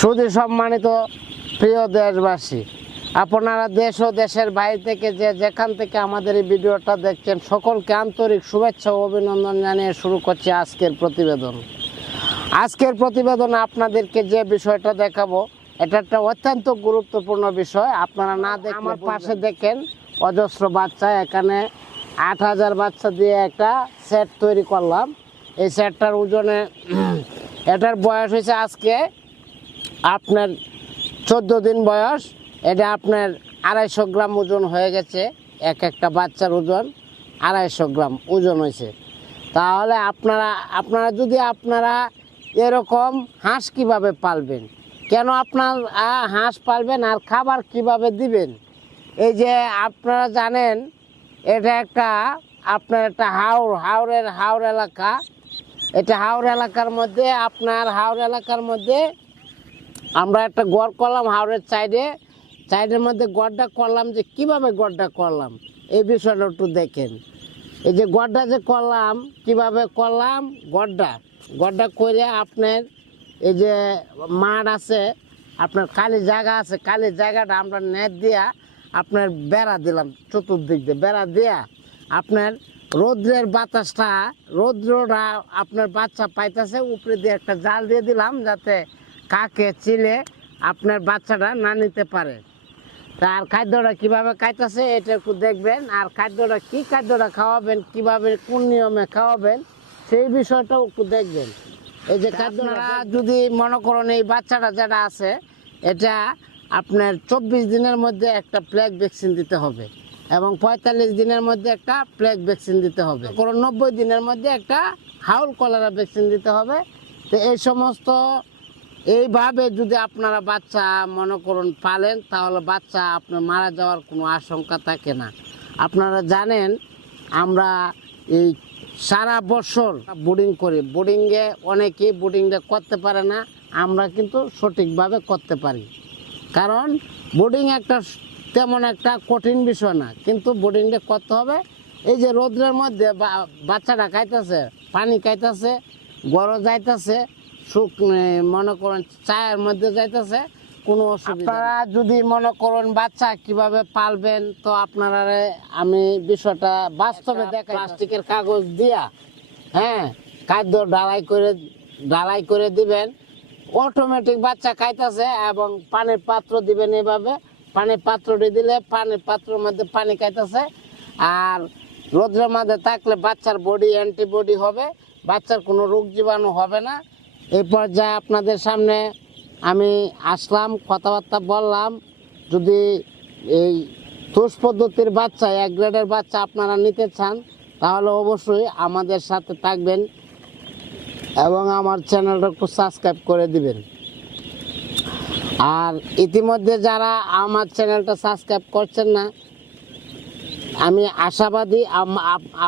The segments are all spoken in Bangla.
সুদী সম্মানিত প্রিয় দেশবাসী আপনারা দেশ ও দেশের বাইরে থেকে যে যেখান থেকে আমাদের এই ভিডিওটা দেখছেন সকলকে আন্তরিক শুভেচ্ছা ও অভিনন্দন জানিয়ে শুরু করছি আজকের প্রতিবেদন। আজকের প্রতিবেদনে আপনাদেরকে যে বিষয়টা দেখাবো এটা একটা অত্যন্ত গুরুত্বপূর্ণ বিষয়। আপনারা না দেখে আমার পাশে দেখেন অজস্র বাচ্চা এখানে আট হাজার বাচ্চা দিয়ে একটা সেট তৈরি করলাম। এই সেটটার ওজনে এটার বয়স হয়েছে আজকে আপনার চোদ্দ দিন বয়স, এটা আপনার আড়াইশো গ্রাম ওজন হয়ে গেছে, এক একটা বাচ্চার ওজন আড়াইশো গ্রাম ওজন হয়েছে। তাহলে আপনারা আপনারা যদি আপনারা এরকম হাঁস কীভাবে পালবেন? কেন আপনার হাঁস পালবেন আর খাবার কীভাবে দিবেন? এই যে আপনারা জানেন, এটা একটা, আপনার একটা হাওড় হাওড়ের হাওড় এলাকা। এটা হাওড় এলাকার মধ্যে, আপনার হাওড় এলাকার মধ্যে আমরা একটা গড় করলাম হাওড়ের সাইডে, সাইডের মধ্যে গড়টা করলাম যে কীভাবে গড়টা করলাম, এই বিষয়টা একটু দেখেন। এই যে গড়টা যে করলাম, কীভাবে করলাম? গড়টা গড়টা করে আপনার এই যে মাঠ আছে, আপনার খালি জায়গা আছে, খালি জায়গাটা আমরা নেট দিয়া আপনার বেড়া দিলাম, চতুর্দিক দিয়ে বেড়া দিয়া আপনার রৌদ্রের বাতাসটা, রৌদ্রটা আপনার বাচ্চা পাইতেছে, উপরে দিয়ে একটা জাল দিয়ে দিলাম যাতে কাকে চিলে আপনার বাচ্চাটা না নিতে পারে। তার খাদ্যটা কীভাবে খাইতেছে এটা একটু দেখবেন। আর খাদ্যটা কি খাদ্যটা খাওয়াবেন কীভাবে কোন নিয়মে খাওয়াবেন সেই বিষয়টাও একটু দেখবেন। এই যে খাদ্যটা যদি মনে করেন এই বাচ্চাটা যেটা আছে এটা আপনার চব্বিশ দিনের মধ্যে একটা প্লেগ ভ্যাকসিন দিতে হবে এবং পঁয়তাল্লিশ দিনের মধ্যে একটা প্লেগ ভ্যাকসিন দিতে হবে। কোনো নব্বই দিনের মধ্যে একটা হাউল কলেরা ভ্যাকসিন দিতে হবে। তো এই সমস্ত এইভাবে যদি আপনারা বাচ্চা মনে করুন পালেন, তাহলে বাচ্চা আপনার মারা যাওয়ার কোনো আশঙ্কা থাকে না। আপনারা জানেন, আমরা এই সারা বছর বোর্ডিং করি। বোর্ডিংয়ে অনেকেই বোর্ডিংটা করতে পারে না, আমরা কিন্তু সঠিকভাবে করতে পারি। কারণ বোর্ডিং একটা তেমন একটা কঠিন বিষয় না, কিন্তু বোর্ডিংটা করতে হবে। এই যে রোদ্রের মধ্যে বাচ্চাটা খাইতেছে, পানি খাইতেছে গরম যাইতেছে শুক মনে করেন চায়ের মধ্যে যাইতেছে কোনো অসুবিধা আপনারা যদি মনে করেন বাচ্চা কীভাবে পালবেন তো আপনারা আমি বিষয়টা বাস্তবে দেখা প্লাস্টিকের কাগজ দিয়া হ্যাঁ খাদ্য ডালাই করে ডালাই করে দিবেন। অটোমেটিক বাচ্চা খাইতেছে এবং পানির পাত্র দিবেন এভাবে। পানির পাত্রটি দিলে পানির পাত্রের মধ্যে পানি খাইতেছে। আর রোদ্রের মধ্যে থাকলে বাচ্চার বডি অ্যান্টিবডি হবে। বাচ্চার কোনো রোগ জীবাণু হবে না। এই পর্যায়ে আপনাদের সামনে আমি আসলাম, কথাবার্তা বললাম। যদি এই তোষ পদ্ধতির বাচ্চা, এক গ্রেডের বাচ্চা আপনারা নিতে চান, তাহলে অবশ্যই আমাদের সাথে থাকবেন এবং আমার চ্যানেলটা একটু সাবস্ক্রাইব করে দিবেন। আর ইতিমধ্যে যারা আমার চ্যানেলটা সাবস্ক্রাইব করছেন না, আমি আশাবাদী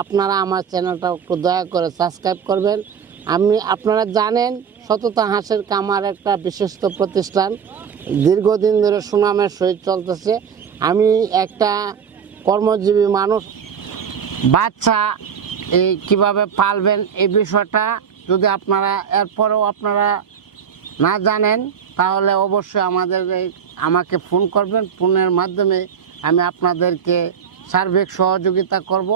আপনারা আমার চ্যানেলটা একটু দয়া করে সাবস্ক্রাইব করবেন। আমি, আপনারা জানেন সততা হাঁসের কামার একটা বিশ্বস্ত প্রতিষ্ঠান। দীর্ঘদিন ধরে সুনামের সহিত চলতেছে। আমি একটা কর্মজীবী মানুষ। বাচ্চা এই কীভাবে পালবেন এই বিষয়টা যদি আপনারা, এরপরেও আপনারা না জানেন, তাহলে অবশ্যই আমাদের আমাকে ফোন করবেন। ফোনের মাধ্যমে আমি আপনাদেরকে সার্বিক সহযোগিতা করব।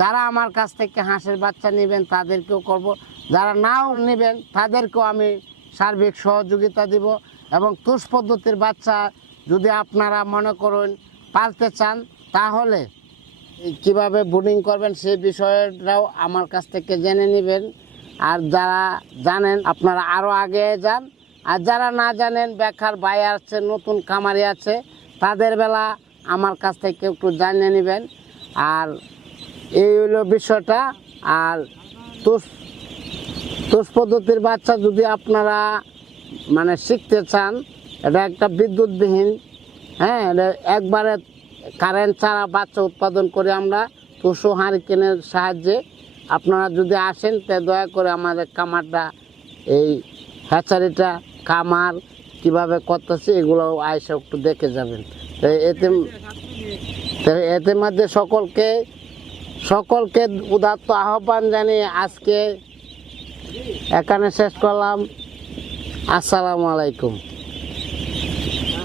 যারা আমার কাছ থেকে হাঁসের বাচ্চা নেবেন, তাদেরকেও করব। যারা নাও নেবেন, তাদেরকেও আমি সার্বিক সহযোগিতা দিব এবং তুষ পদ্ধতির বাচ্চা যদি আপনারা মনে করুন পালতে চান, তাহলে কীভাবে বোর্ডিং করবেন সেই বিষয়টাও আমার কাছ থেকে জেনে নেবেন। আর যারা জানেন, আপনারা আরও আগে যান। আর যারা না জানেন, বেকার ভাই আছে, নতুন কামারি আছে, তাদের বেলা আমার কাছ থেকে একটু জানিয়ে নেবেন। আর এই হলো বিষয়টা। আর তুষ তুষ পদ্ধতির বাচ্চা যদি আপনারা মানে শিখতে চান, এটা একটা বিদ্যুৎবিহীন হ্যাঁ এটা একবারে কারেন্ট ছাড়া বাচ্চা উৎপাদন করে আমরা টুসু হারিকেনের সাহায্যে আপনারা যদি আসেন, তে দয়া করে আমাদের কামারটা এই হ্যাচারিটা কামার কীভাবে করতেছে এগুলো আয়সা একটু দেখে যাবেন। এতে এতে মধ্যে সকলকে সকলকে উদাত্ত আহ্বান জানিয়ে আজকে এখানে শেষ করলাম। আসসালামু আলাইকুম।